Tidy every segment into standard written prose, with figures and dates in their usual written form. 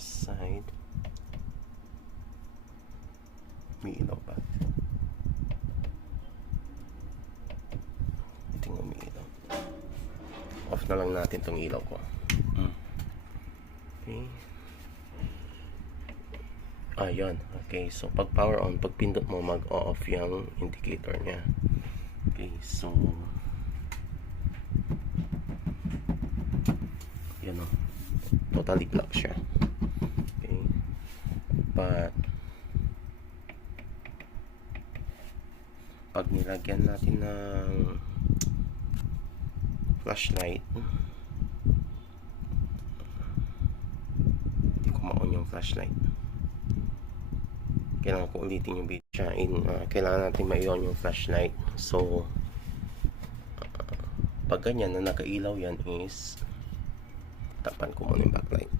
side. May ilaw pa. Ito yung umiilaw. Off na lang natin tong ilaw ko. Okay. Ayun. Okay, so pag power on, pag pindot mo, mag-off yung indicator niya. Okay, so yun o. Totally black siya. Okay. But pag nilagyan natin ng flashlight, hindi ko ma-on yung flashlight. Kailangan ko ulitin yung video siya. Kailangan natin ma-on yung flashlight. So pag ganyan na nakailaw yan is tapan ko muna yung backlight.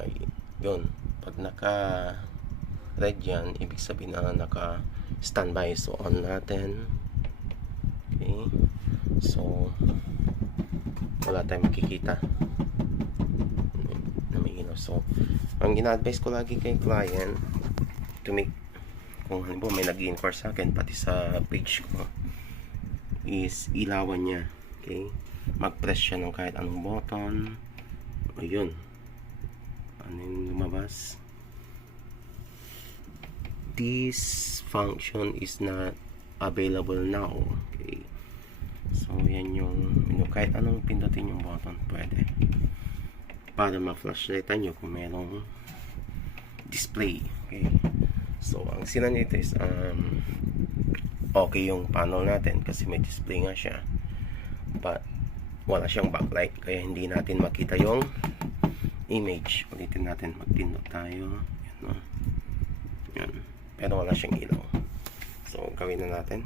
Ay, yun. Pag naka red yan, ibig sabihin na naka standby. So on natin. Okay. So wala tayong makikita na may ilaw. So ang ina-advise ko lagi kay client to make, kung halimbawa may nag-inquire sa akin pati sa page ko, is ilawan niya. Okay, mag-press siya ng kahit anong button. Ayun, ano yung lumabas, this function is not available now. Okay, so yan yung kahit anong pindutin yung button pwede para ma-flashlightan nyo kung merong display. Okay, so ang sila nito is okay yung panel natin kasi may display nga siya, but wala siyang backlight kaya hindi natin makita yung image. Ulitin natin, magpindot tayo. Yan, no? Yan. Pero wala siyang ilaw. So gawin na natin.